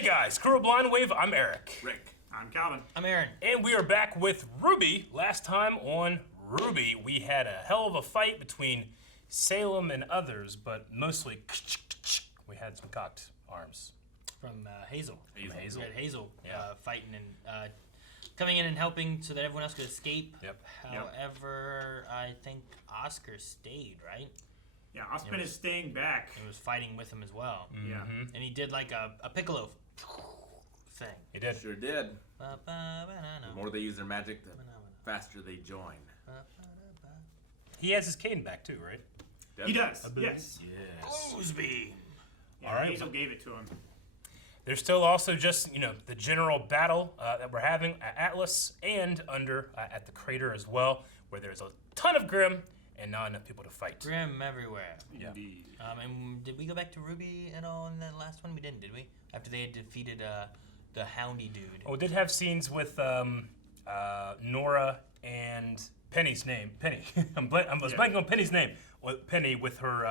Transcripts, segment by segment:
Hey guys, Crew of Blind Wave, I'm Eric. Rick. I'm Calvin. I'm Aaron. And we are back with RWBY. Last time on RWBY, we had a hell of a fight between Salem and others, but mostly we had some cocked arms. From Hazel. Hazel. We had Hazel Yeah. fighting and coming in and helping so that everyone else could escape. Yep. However, I think Oscar stayed, right? Yeah, Oscar is staying back. And was fighting with him as well. Yeah. And he did like a piccolo thing. He did. Sure did. The more they use their magic, the faster they join. He has his cane back too, right? He does. Yes. Yes. Bluesby. Yeah, All right. Hazel gave it to him. There's still also just, the general battle that we're having at Atlas and under at the crater as well, where there's a ton of Grim and not enough people to fight. Grim everywhere. Yeah. Indeed. And did we go back to RWBY at all in that last one? We didn't, did we? After they had defeated the Houndy dude. Oh, we did have scenes with Nora and Penny's name. Penny. I was blanking on Penny's name. Penny with her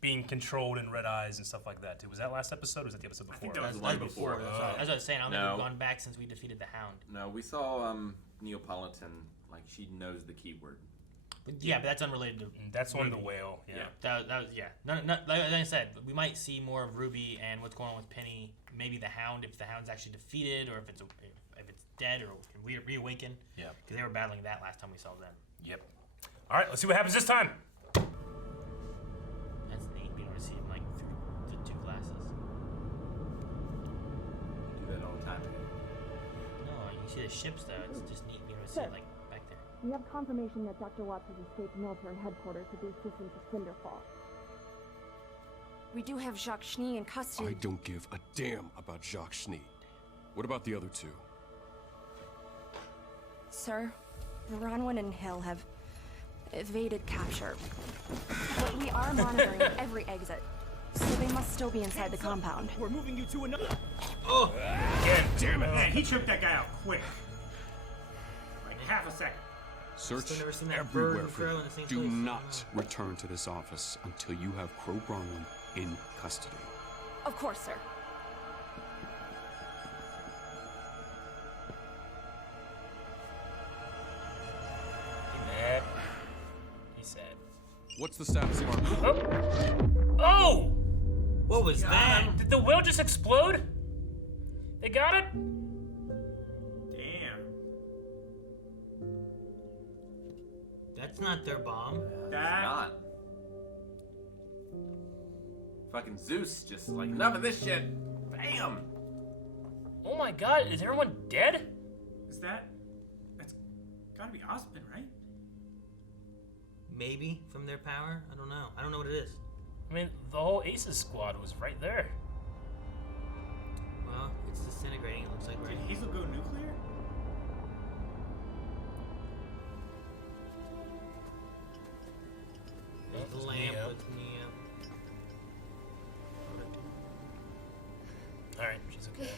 being controlled and red eyes and stuff like that too. Was that last episode or was that the episode before? I think that was the the one one before. before. As I was saying, I don't think No. we've gone back since we defeated the Hound. No, we saw Neapolitan, like she knows the keyword. But yeah, but that's unrelated to. That's on the RWBY. whale. Yeah. That was like I said, we might see more of RWBY and what's going on with Penny. Maybe the Hound, if the Hound's actually defeated, or if it's dead or can reawaken. Yeah. Because they were battling that last time we saw them. Yep. All right, let's see what happens this time. That's neat being able to see them like through the two glasses. We do that all the time. No, you can see the ships though. It's just neat being able to see it like back there. We have confirmation that Dr. Watts has escaped military headquarters with the assistance of Cinderfall. We do have Jacques Schnee in custody. I don't give a damn about Jacques Schnee. What about the other two? Sir, Bronwyn and Hill have evaded capture. But we are monitoring every exit, so they must still be inside the compound. We're moving you to another. Oh, again. Damn it. Man, he choked that guy out quick. Like half a second. Search Still never seen that bird everywhere and for crow him. in the same Do place. not return to this office until you have Crow Bronwyn in custody. Of course, sir. He mad. He's sad. What's the status of our... Oh! What was that? Did the whale just explode? They got it? Damn. That's not their bomb. That. Not. Fucking Zeus, just like, enough of this shit. Bam! Oh my god, is everyone dead? Is that? That's gotta be Osmond, right? Maybe from their power? I don't know. I don't know what it is. I mean, the whole Aces squad was right there. Well, it's disintegrating, it looks like, right? Did Hazel go nuclear? There's the It's lamp Neo. with Neo. Alright, she's okay.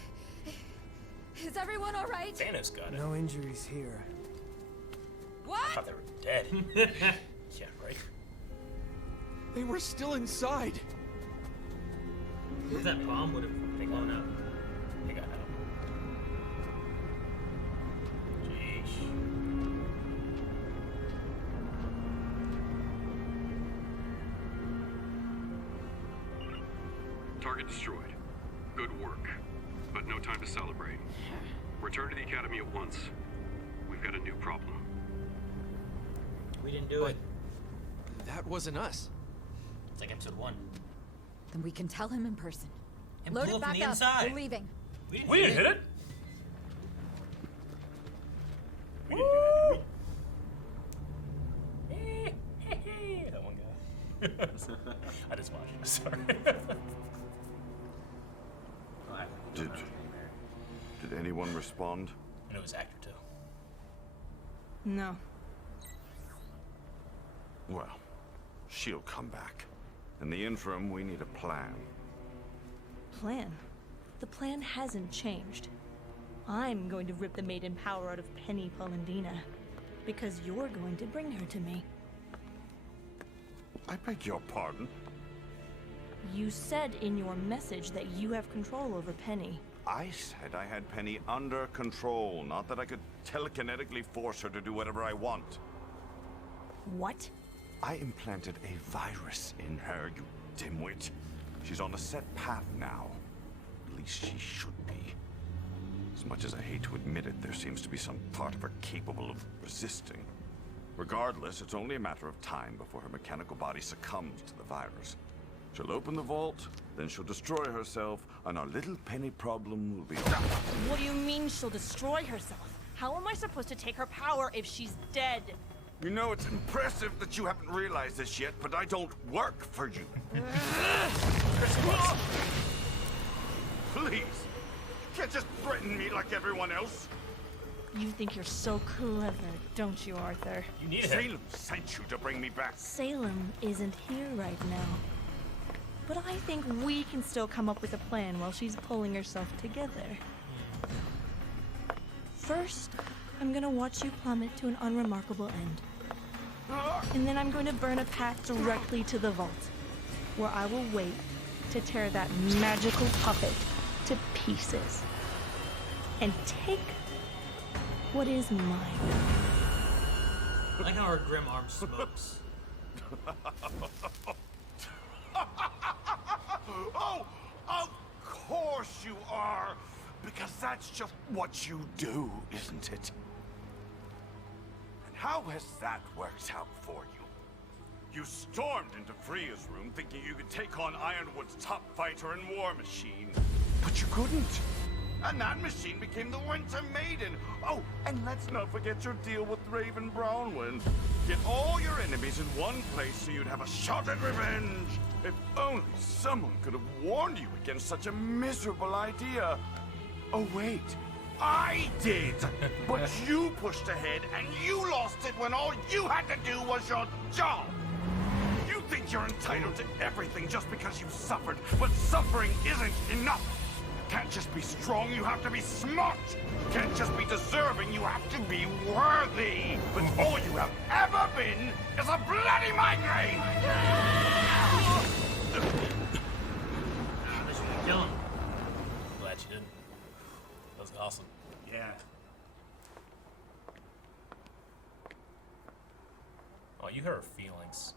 Is everyone all right? Thanos got it. No injuries here. I What? thought they were dead. Yeah, right. They were still inside. If that bomb would have blown up. They got out. Jeez. Target destroyed. Good work. But no time to celebrate. Return to the Academy at once. We've got a new problem. We didn't do it. That wasn't us. It's like episode 1. Then we can tell him in person. And Load blew it up from back the up. inside. We're leaving. We didn't hit it. We didn't do it, did we? That one guy. I just watched it, sorry. Did anyone respond? And it was actor too. No. Well, she'll come back. In the interim, we need a plan. Plan? The plan hasn't changed. I'm going to rip the maiden power out of Penny Polendina, because you're going to bring her to me. I beg your pardon? You said in your message that you have control over Penny. I said I had Penny under control, not that I could telekinetically force her to do whatever I want. What? I implanted a virus in her, you dimwit. She's on a set path now. At least she should be. As much as I hate to admit it, there seems to be some part of her capable of resisting. Regardless, it's only a matter of time before her mechanical body succumbs to the virus. She'll open the vault, then she'll destroy herself, and our little Penny problem will be over. What do you mean she'll destroy herself? How am I supposed to take her power if she's dead? You know, it's impressive that you haven't realized this yet, but I don't work for you. Please, you can't just threaten me like everyone else. You think you're so clever, don't you, Arthur? You need him. Salem sent you to bring me back. Salem isn't here right now. But I think we can still come up with a plan while she's pulling herself together. First, I'm gonna watch you plummet to an unremarkable end. And then I'm going to burn a path directly to the vault, where I will wait to tear that magical puppet to pieces. And take what is mine. I like how her grim arm smokes. Oh, of course you are! Because that's just what you do, isn't it? And how has that worked out for you? You stormed into Freya's room thinking you could take on Ironwood's top fighter and war machine. But you couldn't. And that machine became the Winter Maiden. Oh, and let's not forget your deal with Raven Brownwind. Get all your enemies in one place so you'd have a shot at revenge. If only someone could have warned you against such a miserable idea. Oh, wait. I did! But you pushed ahead and you lost it when all you had to do was your job. You think you're entitled to everything just because you suffered, but suffering isn't enough. Can't just be strong, you have to be smart. Can't just be deserving, you have to be worthy. But all you have ever been is a bloody migraine! Kill him. Glad you didn't. That was awesome. Yeah. Oh, you hurt her feelings.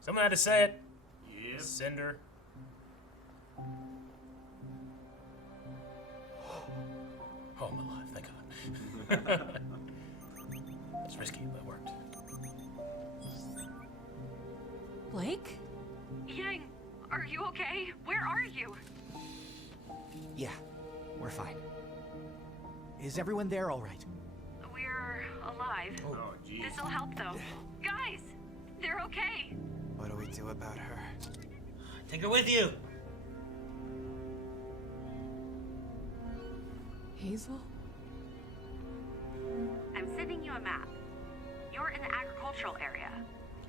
Someone had to say it. Yep. Cinder. Oh, I'm alive. Thank God. It's risky, but it worked. Blake? Yang, are you okay? Where are you? Yeah, we're fine. Is everyone there all right? We're alive. Oh, geez. This'll help, though. Guys, they're okay. What do we do about her? Take her with you. Hazel? I'm sending you a map. You're in the agricultural area.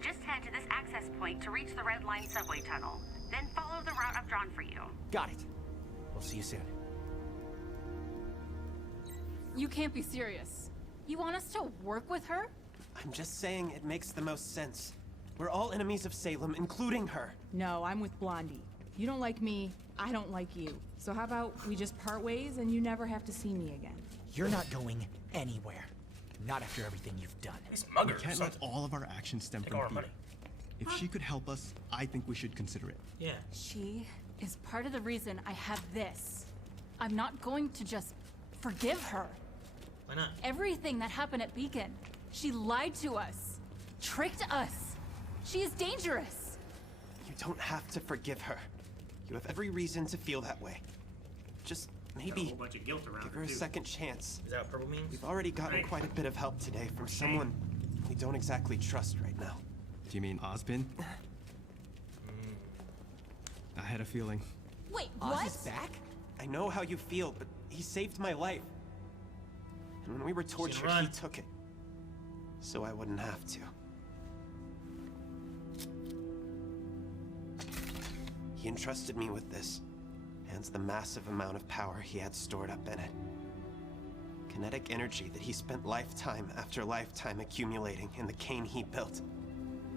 Just head to this access point to reach the Red Line subway tunnel. Then follow the route I've drawn for you. Got it. We'll see you soon. You can't be serious. You want us to work with her? I'm just saying it makes the most sense. We're all enemies of Salem, including her. No, I'm with Blondie. You don't like me, I don't like you. So how about we just part ways and you never have to see me again? You're not going anywhere. Not after everything you've done. These muggers. We can't let all of our actions stem Take from all our fear. money. If she could help us, I think we should consider it. Yeah. She is part of the reason I have this. I'm not going to just forgive her. Why not? Everything that happened at Beacon, she lied to us, tricked us. She is dangerous. You don't have to forgive her. You have every reason to feel that way. Just Got a maybe whole bunch of guilt around give her a too. second chance. Is that what purple means? We've already gotten Right. quite a bit of help today from someone we don't exactly trust right now. Do you mean Ozpin? I had a feeling. Wait, Oz what? is back? I know how you feel, but he saved my life. And when we were tortured, run. he took it. So I wouldn't have to. He entrusted me with this, and the massive amount of power he had stored up in it. Can kinetic energy that he spent lifetime after lifetime accumulating in the cane he built.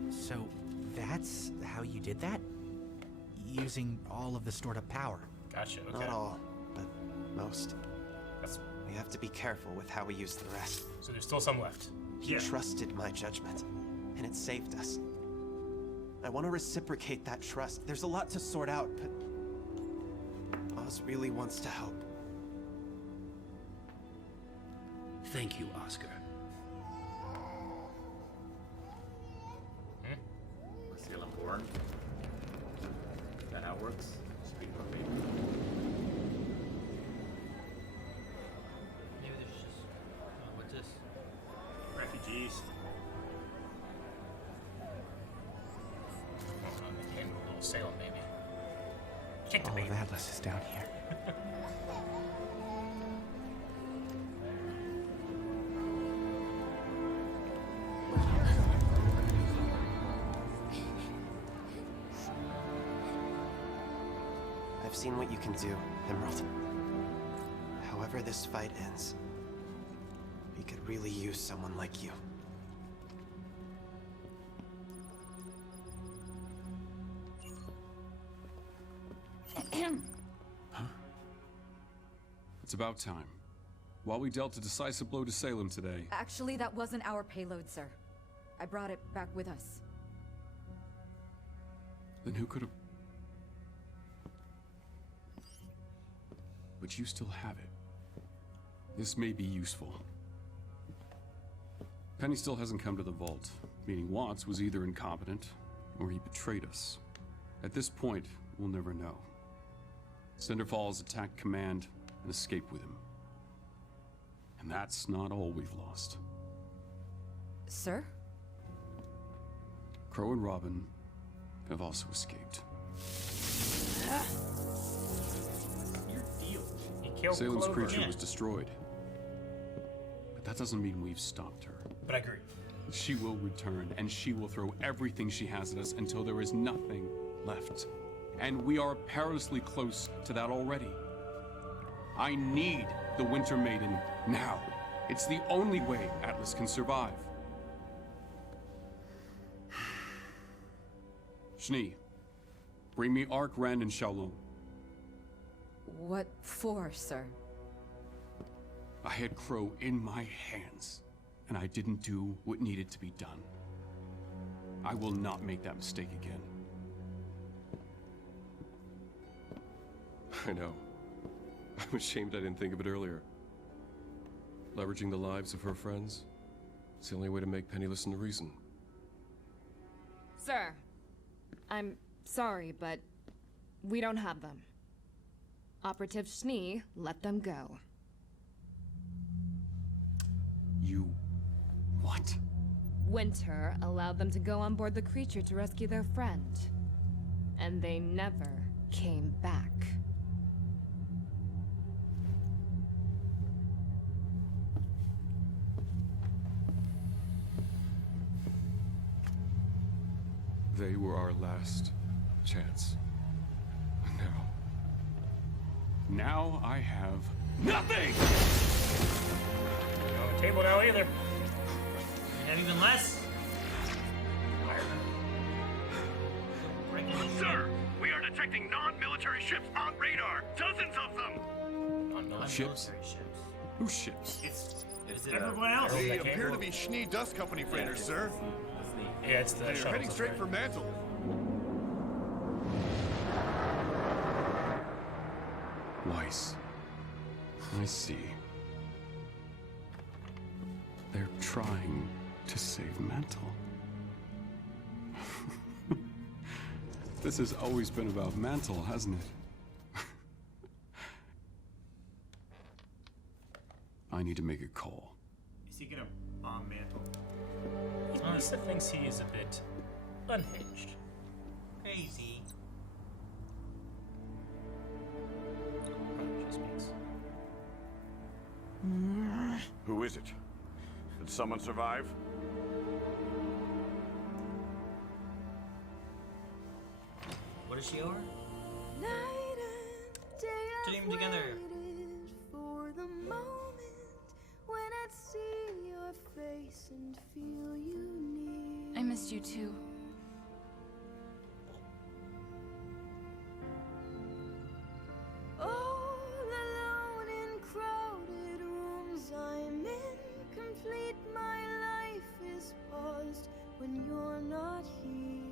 So, that's how you did that? Using all of the stored up power? Gotcha, okay. Not all, but most. We have to be careful with how we use the rest. So there's still some left. He trusted my judgment, and it saved us. I want to reciprocate that trust. There's a lot to sort out, but Oz really wants to help. Thank you, Oscar. Salem born. Is that how it works? Speak for me. Maybe there's just. Oh, what's this? Refugees. Little Salem, maybe. All of Atlas is down here. I've seen what you can do, Emerald. However this fight ends, we could really use someone like you. It's about time. While we dealt a decisive blow to Salem today... Actually, that wasn't our payload, sir. I brought it back with us. Then who could have... But you still have it. This may be useful. Penny still hasn't come to the vault, meaning Watts was either incompetent or he betrayed us. At this point, we'll never know. Cinder Falls attacked command and escaped with him. And that's not all we've lost. Sir? Crow and Robin have also escaped. Salem's creature was destroyed. But that doesn't mean we've stopped her. But I agree. She will return, and she will throw everything she has at us until there is nothing left. And we are perilously close to that already. I need the Winter Maiden now. It's the only way Atlas can survive. Shni, bring me Ark, Ren, and Shaolong. What for, sir? I had Crow in my hands, and I didn't do what needed to be done. I will not make that mistake again. I know. I'm ashamed I didn't think of it earlier. Leveraging the lives of her friends, it's the only way to make Penny listen to reason. Sir, I'm sorry, but we don't have them. Operative Shni let them go. You... what? Winter allowed them to go on board the creature to rescue their friend. And they never came back. They were our last chance. And now I have nothing! Not on the table now either. You have even less? Sir, we are detecting non-military ships on radar. Dozens of them. Ships? Whose ships? It's everyone else. They appear to be Shni Dust Company freighters, sir. Yeah, it's the They're heading straight for Mantle. Weiss. I see. They're trying to save Mantle. This has always been about Mantle, hasn't it? I need to make a call. Is he gonna bomb Mantle? Lisa thinks he is a bit unhinged. Crazy. Who is it? Did someone survive? What is she over? Night and day Team together. for the moment I missed you too. All alone in crowded rooms I'm in, complete my life is paused when you're not here.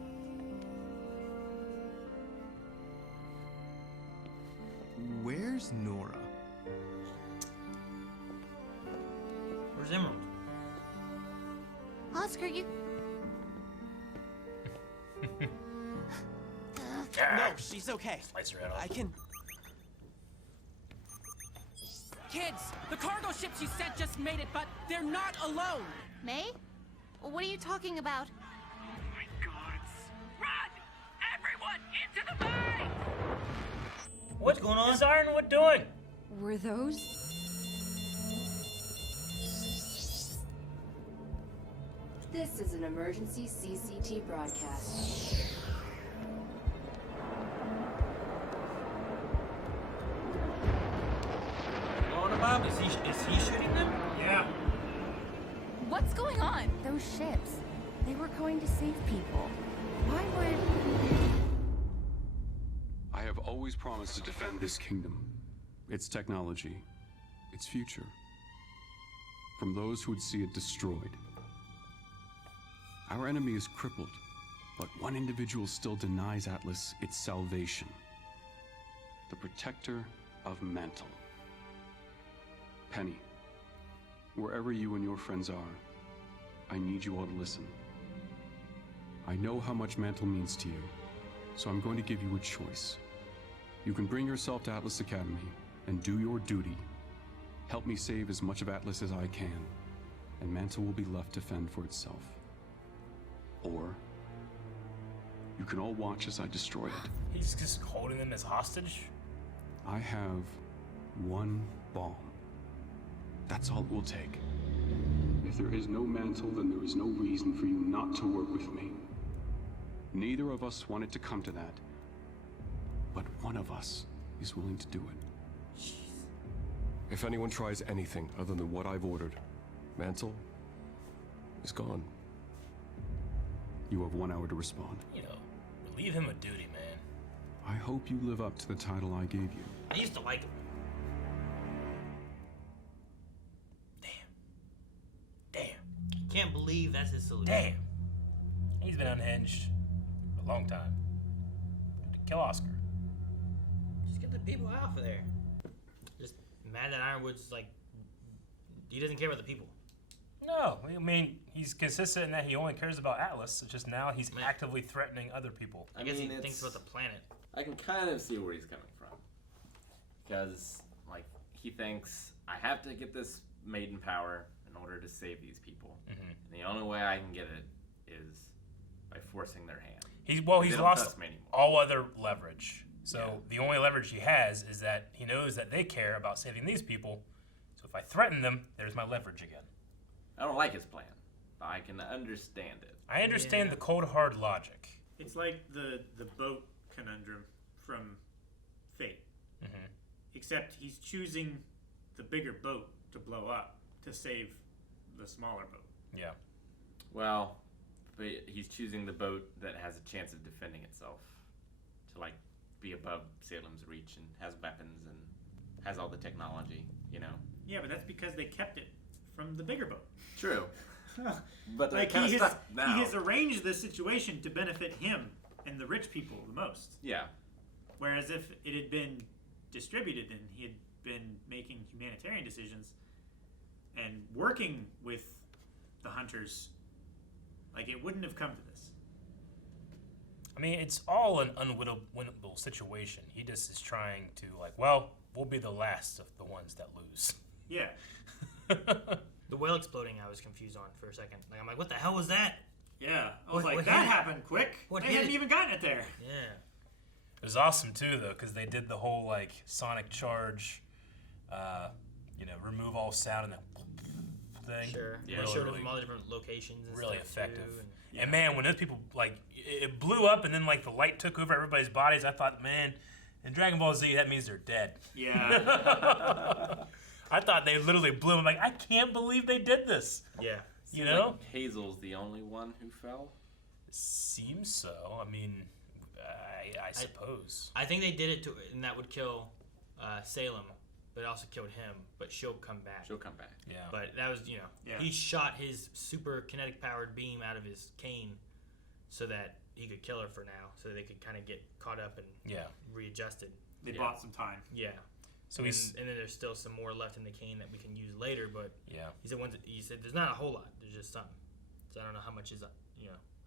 Where's Nora? Where's Emerald? Oscar, you... No, she's okay. Slice her head off. I can... Kids, the cargo ships you sent just made it, but they're not alone. May? What are you talking about? Run! Everyone into the mine! What's going on? What's Ironwood doing? Were those? This is an emergency CCT broadcast. Blowing them up? Is he shooting them? Yeah. What's going on? Those ships. They were going to save people. Why would... I have always promised to defend this kingdom, its technology, its future, from those who would see it destroyed. Our enemy is crippled, but one individual still denies Atlas its salvation. The protector of Mantle. Penny, wherever you and your friends are, I need you all to listen. I know how much Mantle means to you, so I'm going to give you a choice. You can bring yourself to Atlas Academy and do your duty. Help me save as much of Atlas as I can, and Mantle will be left to fend for itself. Or you can all watch as I destroy it. He's just holding them as hostage? I have one bomb. That's all it will take. If there is no Mantle, then there is no reason for you not to work with me. Neither of us want it to come to that, but one of us is willing to do it. If anyone tries anything other than what I've ordered, Mantle is gone. You have 1 hour to respond. You know, relieve him of duty, man. I hope you live up to the title I gave you. I used to like him. Can't believe that's his solution. Damn. He's been unhinged for a long time. To kill Oscar. Just get the people out of there. Just mad that Ironwood's like, he doesn't care about the people. No, I mean, he's consistent in that he only cares about Atlas. It's just now he's actively threatening other people. I guess he thinks about the planet. I can kind of see where he's coming from. Because, like, he thinks, I have to get this maiden power in order to save these people. Mm-hmm. And the only way I can get it is by forcing their hand. He's They don't lost trust me anymore. all other leverage. So the only leverage he has is that he knows that they care about saving these people. So if I threaten them, there's my leverage again. I don't like his plan, but I can understand it. I understand the cold hard logic. It's like the boat conundrum from Fate. Mm-hmm. Except he's choosing the bigger boat to blow up to save the smaller boat. Yeah. Well, but he's choosing the boat that has a chance of defending itself. To, like, be above Salem's reach and has weapons and has all the technology, you know? Yeah, but that's because they kept it from the bigger boat. True. But they're like kinda he stuck now. has arranged this situation to benefit him and the rich people the most. Yeah. Whereas if it had been distributed and he had been making humanitarian decisions and working with the hunters, like, it wouldn't have come to this. I mean, it's all an unwinnable situation. He just is trying to, like, well, we'll be the last of the ones that lose. Yeah. The well exploding, I was confused on for a second. Like, I'm like, what the hell was that? Yeah. I was What like, hit that it? happened quick. What They hit hadn't it? even gotten it there. Yeah. It was awesome too, though, because they did the whole like sonic charge, remove all sound and the thing. Sure. Yeah, They showed it really, from all the different locations and really stuff, effective. too, And man, when those people like it blew up and then like the light took over everybody's bodies, I thought, man, in Dragon Ball Z that means they're dead. Yeah. I thought they literally blew. I'm like, I can't believe they did this. Yeah. You know? Like Hazel's the only one who fell? Seems so. I mean, I suppose. I think they did it and that would kill Salem, but it also killed him. But she'll come back. She'll come back. Yeah. But that was, he shot his super kinetic powered beam out of his cane so that he could kill her for now, so they could kind of get caught up and readjusted. They bought some time. Yeah. So and then there's still some more left in the cane that we can use later, but he said there's not a whole lot. There's just some. So I don't know how much is I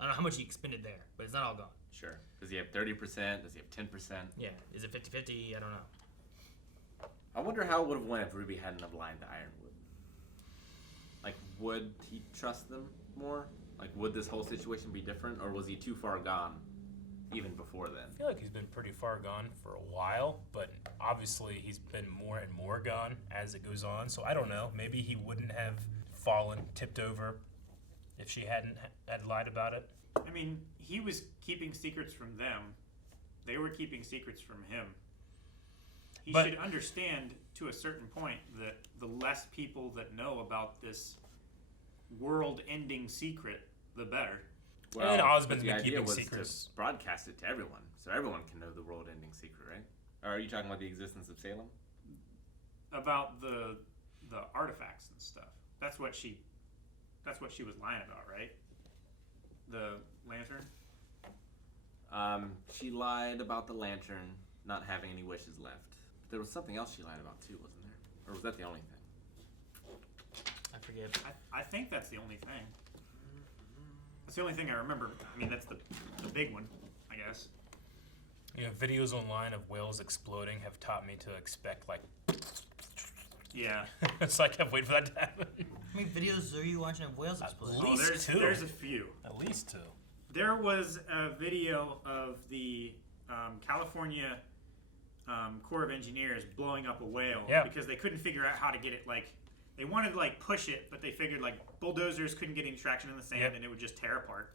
don't know how much he expended there, but it's not all gone. Sure. Does he have 30%? Does he have 10%? Yeah. Is it 50-50? I don't know. I wonder how it would have went if Ruby hadn't aligned to Ironwood. Like, would he trust them more? Like, would this whole situation be different, or was he too far gone even before then? I feel like he's been pretty far gone for a while, but obviously he's been more and more gone as it goes on. So I don't know. Maybe he wouldn't have fallen, tipped over, if she had lied about it. I mean, he was keeping secrets from them. They were keeping secrets from him. He should understand to a certain point that the less people that know about this world-ending secret, the better. Well, and Osmond's the been idea keeping was secrets. to broadcast it to everyone, so everyone can know the world-ending secret, right? Or are you talking about the existence of Salem? About the artifacts and stuff. That's what she was lying about, right? The lantern? She lied about the lantern not having any wishes left. But there was something else she lied about too, wasn't there? Or was that the only thing? I forget. I think that's the only thing. That's the only thing I remember. I mean, that's the big one, I guess. Videos online of whales exploding have taught me to expect, like... Yeah. It's like I've waited for that to happen. How many videos are you watching of whales exploding? At least two. There's a few. At least two. There was a video of the California Corps of Engineers blowing up a whale because they couldn't figure out how to get it, like, they wanted to, like, push it, but they figured, like, bulldozers couldn't get any traction in the sand and it would just tear apart.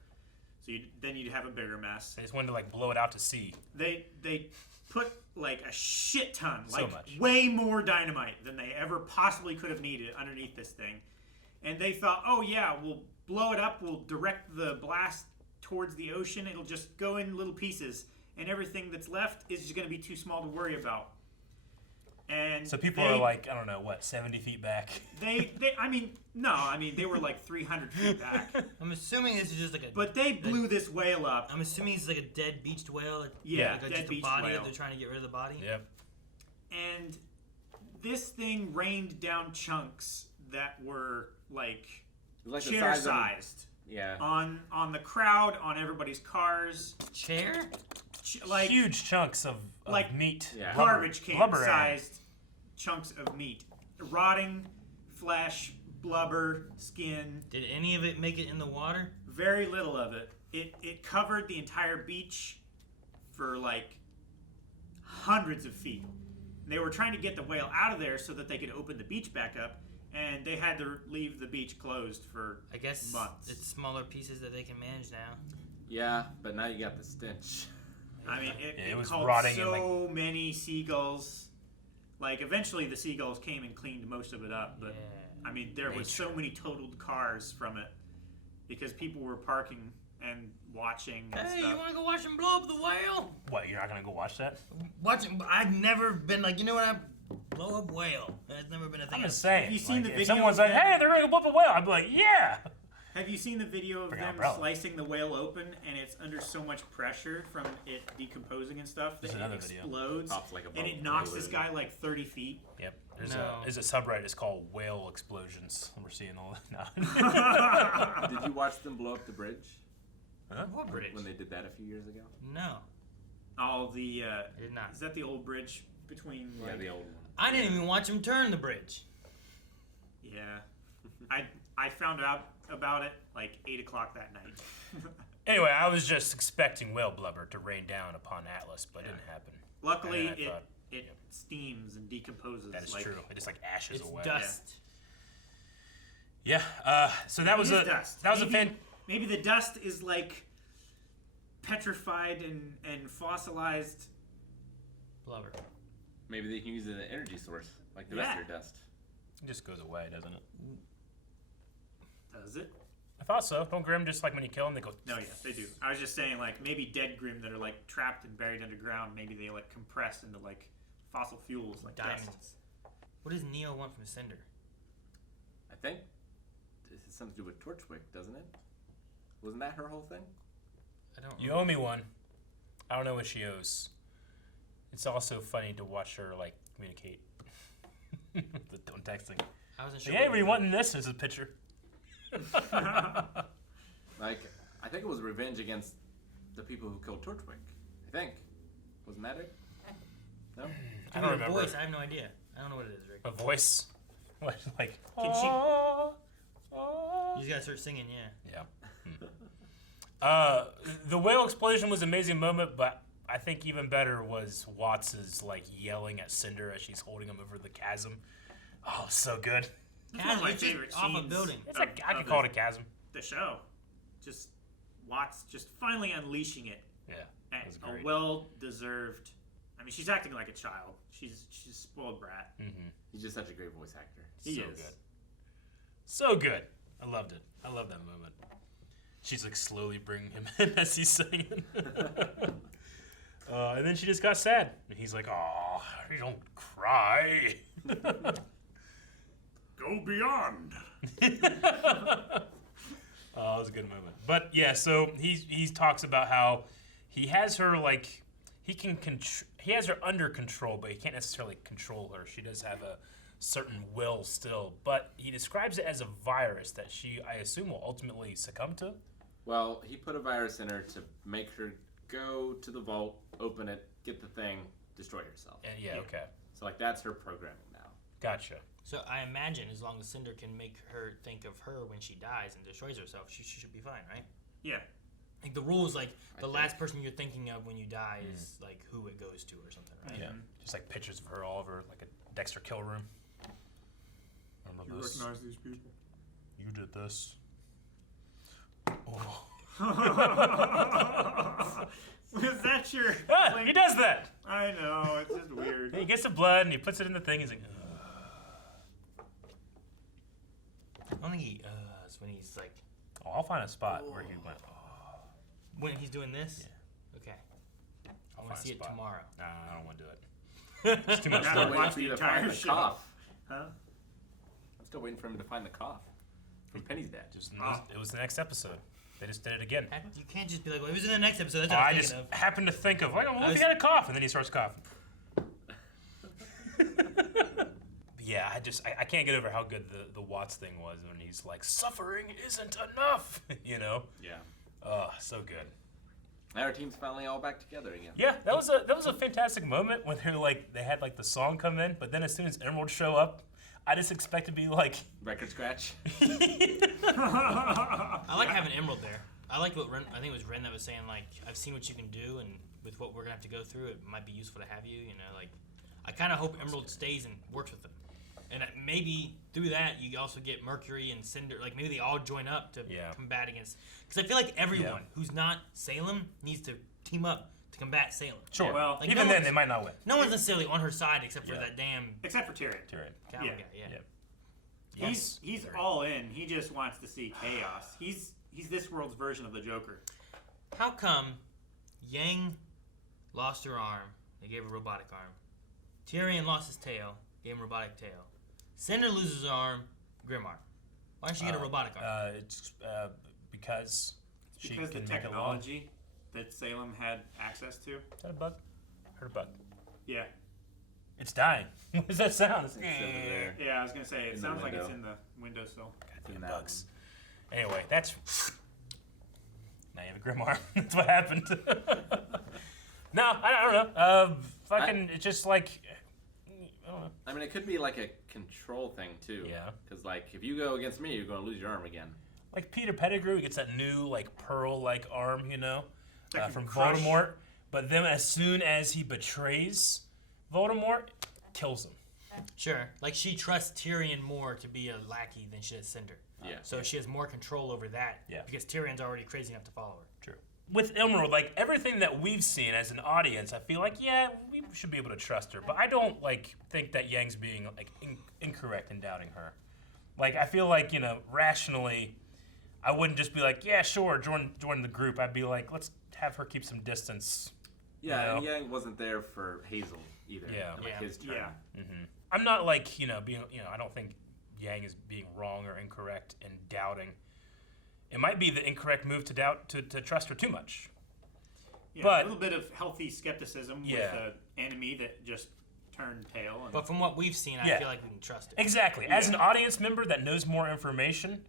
So then you'd have a bigger mess. They just wanted to, like, blow it out to sea. They put, like, a shit ton, So like, much. way more dynamite than they ever possibly could have needed underneath this thing. And they thought, oh, yeah, we'll blow it up, we'll direct the blast towards the ocean, it'll just go in little pieces, and everything that's left is just going to be too small to worry about. And so people are like, I don't know, what, 70 feet back? They were like 300 feet back. I'm assuming this is just like a... But they blew this whale up. I'm assuming it's like a dead beached whale. Yeah, like dead just a beached body whale. that they're trying to get rid of the body. Yep. And this thing rained down chunks that were like the chair size sized. Yeah. On the crowd, on everybody's cars. Chair? Like huge chunks of like meat. Yeah. Garbage can sized chunks of meat. Rotting flesh, blubber, skin. Did any of it make it in the water? Very little of it. It covered the entire beach for like hundreds of feet. They were trying to get the whale out of there so that they could open the beach back up, and they had to leave the beach closed for I guess months. It's smaller pieces that they can manage now. Yeah, but now you got the stench. I mean, it was called rotting so many seagulls. Like, eventually the seagulls came and cleaned most of it up, but I mean, there was so many totaled cars from it because people were parking and watching and Hey, stuff. you want to go watch them blow up the whale? What, you're not going to go watch that? Watching? I've never been like, you know what? I blow up whale. That's never been a thing. I'm just saying. Have you seen the if video someone's of like, them- hey, they're going to blow up a whale, I'd be like, yeah. Have you seen the video of Bring an them umbrella. slicing the whale open and it's under so much pressure from it decomposing and stuff that There's it another video. explodes Pops like a and bubble. it knocks this guy like 30 feet? Yep. No. There's a subreddit. It's called Whale Explosions. We're seeing all that now. Did you watch them blow up the bridge? Huh? What bridge? When they did that a few years ago? No. Oh, the I did not. is that the old bridge between? Yeah, Like, the old one. I didn't even watch him turn the bridge. yeah, I found out about it like 8 o'clock that night. Anyway, I was just expecting whale blubber to rain down upon Atlas, but it didn't happen. Luckily, And then I thought, it steams and decomposes. that is like, true. It just like ashes It's away. dust. Yeah. So that was It is a dust. that was maybe, a fan. Maybe the dust is like petrified and fossilized. Blubber. Maybe they can use it as an energy source, like the rest of your dust. It just goes away, doesn't it? Does it? thought so. Don't Grimm just like when you kill them, they go. No, yes, they do. I was just saying, like, maybe dead Grimm that are like trapped and buried underground. Maybe they like compress into like fossil fuels, like diamonds. dust. What does Neo want from Cinder? I think this has something to do with Torchwick, doesn't it? Wasn't that her whole thing? I don't. You owe me one. I don't know what she owes. It's also funny to watch her like communicate. The don't texting. I wasn't sure. Hey, were you wanting this as a picture? Like, I think it was revenge against the people who killed Torchwick. I think. Wasn't that it? No? I don't remember. Voice, I have no idea. I don't know what it is, Rick. A voice? What, like? Can she? Oh. You just gotta start singing, yeah. Yeah. The whale explosion was an amazing moment, but I think even better was Watts's like yelling at Cinder as she's holding him over the chasm. Oh, so good. It's one of my favorite off scenes. a building. It's like I could call it a chasm. The show, just Watts just finally unleashing it. Yeah, at was great. a well-deserved. I mean, she's acting like a child. She's a spoiled brat. Mm-hmm. He's just such a great voice actor. He so is. good. So good. I loved it. I love that moment. She's like slowly bringing him in as he's singing. And then she just got sad. And he's like, "Oh, you don't cry." Go beyond. Oh, it was a good moment. But yeah, so he talks about how he has her like he has her under control, but he can't necessarily control her. She does have a certain will still, but he describes it as a virus that she, I assume, will ultimately succumb to. Well, he put a virus in her to make her go to the vault, open it, get the thing, destroy herself. Yeah, okay. So like that's her programming now. Gotcha. So I imagine as long as Cinder can make her think of her when she dies and destroys herself, she should be fine, right? Yeah. Like the rule is like the last person you're thinking of when you die is like who it goes to or something, right? Yeah. Just like pictures of her all over like a Dexter kill room. Remember You this? recognize these people? You did this. Oh. Was that your? He does that. I know. It's just weird. He gets the blood and he puts it in the thing. He's like, I don't think he when he's like. Oh, I'll find a spot where he went. When he's doing this. Yeah. Okay. I I'll want to find a see it spot. tomorrow. Nah, I don't want to do it. It's too much I'm work. still waiting for you to find the show. cough. Huh? I'm still waiting for him to find the cough from Penny's dad. It was the next episode. They just did it again. You can't just be like, well, it was in the next episode. That's Oh, what I I'm just thinking of. happened to think of, like, oh, what if he had a cough? And then he starts coughing. Yeah, I can't get over how good the Watts thing was when he's like, suffering isn't enough, you know? Yeah. Oh, so good. Now our team's finally all back together again. Yeah, that was a fantastic moment when they had like the song come in, but then as soon as Emerald show up, I just expect to be like record scratch. I like having Emerald there. I like what Ren, I think it was Ren that was saying like, I've seen what you can do, and with what we're gonna have to go through, it might be useful to have you. You know, like I kind of hope Emerald stays and works with them, and maybe through that you also get Mercury and Cinder. Like maybe they all join up to combat against. Because I feel like everyone who's not Salem needs to team up to combat Salem. Sure. Yeah, well, like, even then they might not win. No one's necessarily on her side except for that damn. Except for Tyrion. Cow guy, yeah. He's all in. He just wants to see chaos. He's this world's version of the Joker. How come Yang lost her arm? They gave her a robotic arm. Tyrion lost his tail. Gave him a robotic tail. Cinder loses her arm. Grim arm. Why did she get a robotic arm? It's because she Because can the make it long. technology that Salem had access to. Is that a bug? Heard a bug. Yeah. It's dying. What does that sound? Yeah, I was gonna say it In the sounds like it's window. in the windowsill. Goddamn bugs. Anyway, that's. Now you have a grim arm. That's what happened. No, I don't know. It's just like. I don't know. I mean, it could be like a control thing too. Yeah. Because like, if you go against me, you're going to lose your arm again. Like Peter Pettigrew gets that new like pearl-like arm, you know, That can from crush. Voldemort. But then as soon as he betrays Voldemort, kills him. Sure. Like she trusts Tyrion more to be a lackey than she does Cinder. Yeah. So she has more control over that. Yeah. Because Tyrion's already crazy enough to follow her. True. With Emerald, like everything that we've seen as an audience, I feel like we should be able to trust her. But I don't like think that Yang's being like incorrect in doubting her. Like I feel like rationally, I wouldn't just be like, yeah, sure, join the group. I'd be like, let's have her keep some distance. Yeah, you know? and Yang wasn't there for Hazel either. Yeah. Like his turn. Yeah. I'm not like, I don't think Yang is being wrong or incorrect and doubting. It might be the incorrect move to doubt to trust her too much. Yeah, but a little bit of healthy skepticism with an enemy that just turned tail. But from what we've seen, I feel like we can trust it. Exactly. As an audience member that knows more information,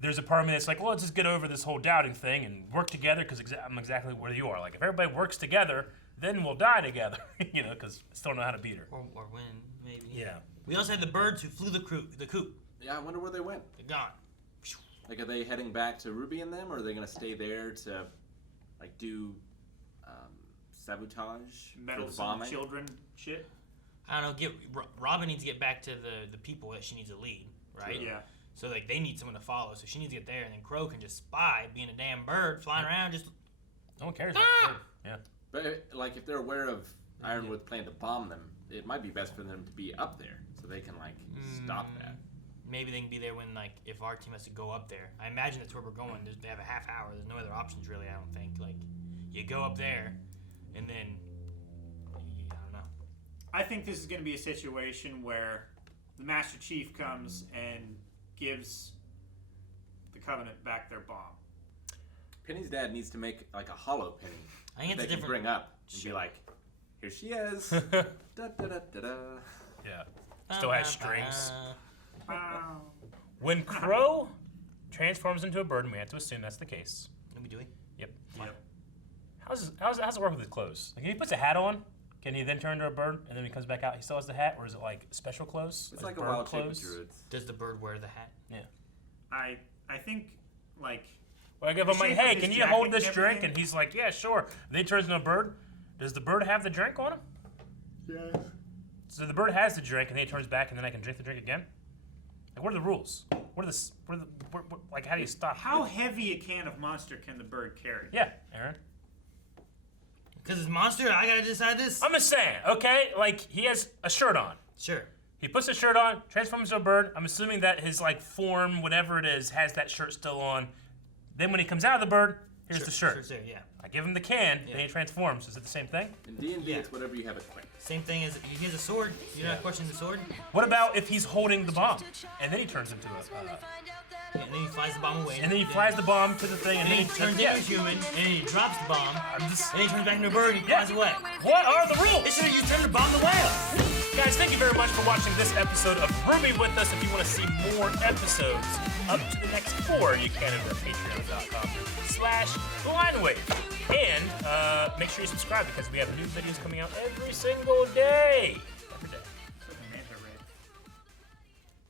there's a part of me that's like, well, let's just get over this whole doubting thing and work together because I'm exactly where you are. Like, if everybody works together, then we'll die together, because I still know how to beat her. Or win, maybe. Yeah. We also had the birds who flew the coop. Yeah, I wonder where they went. They're gone. Like, are they heading back to RWBY and them, or are they going to stay there to, like, do sabotage Meddle for the some bombing? children shit? I don't know. Robin needs to get back to the people that she needs to lead, right? Yeah. So like they need someone to follow. So she needs to get there, and then Crow can just spy, being a damn bird flying around. Just no one cares about bird. Yeah. But like, if they're aware of Ironwood planning to bomb them, it might be best for them to be up there so they can like stop that. Maybe they can be there when if our team has to go up there. I imagine that's where we're going. They have a half hour. There's no other options really. I don't think. Like, you go up there, and then I don't know. I think this is going to be a situation where the Master Chief comes and gives the Covenant back their bomb. Penny's dad needs to make like a hollow Penny. I think it's they a can different bring up and be like, here she is. Da, da, da, da, da. Yeah. Still has strings. When Crow transforms into a bird, and we have to assume that's the case. Are we doing? Yep. How's it work with his clothes? Like, if he puts a hat on, can he then turn into a bird, and then when he comes back out, he still has the hat, or is it like special clothes? It's like a wild shape of druids. Does the bird wear the hat? Yeah. I think like. Well, I give him like, hey, can you hold this drink? And he's like, yeah, sure. And then he turns into a bird. Does the bird have the drink on him? Yes. So the bird has the drink, and then he turns back, and then I can drink the drink again. Like, what are the rules? Like, how do you stop? How heavy a can of Monster can the bird carry? Yeah, Aaron. Because it's Monster, I gotta decide this. I'm just saying, okay? Like, he has a shirt on. Sure. He puts the shirt on, transforms into a bird. I'm assuming that his, like, form, whatever it is, has that shirt still on. Then when he comes out of the bird, here's the shirt. Shirt's there, yeah. I give him the can, then he transforms. Is it the same thing? In D&D, it's whatever you have equipped. Same thing as he has a sword. You're not questioning the sword? What about if he's holding the bomb, and then he turns into a... and then he flies the bomb away. And then he flies the bomb to the thing, and then he turns into a human, and then he drops the bomb, and then he turns back into a bird, and he flies away. What are the rules? They should have used him to bomb the whale. Guys, thank you very much for watching this episode of RWBY with us. If you want to see more episodes up to the next 4, you can over at patreon.com/blindwave. And make sure you subscribe because we have new videos coming out every single day.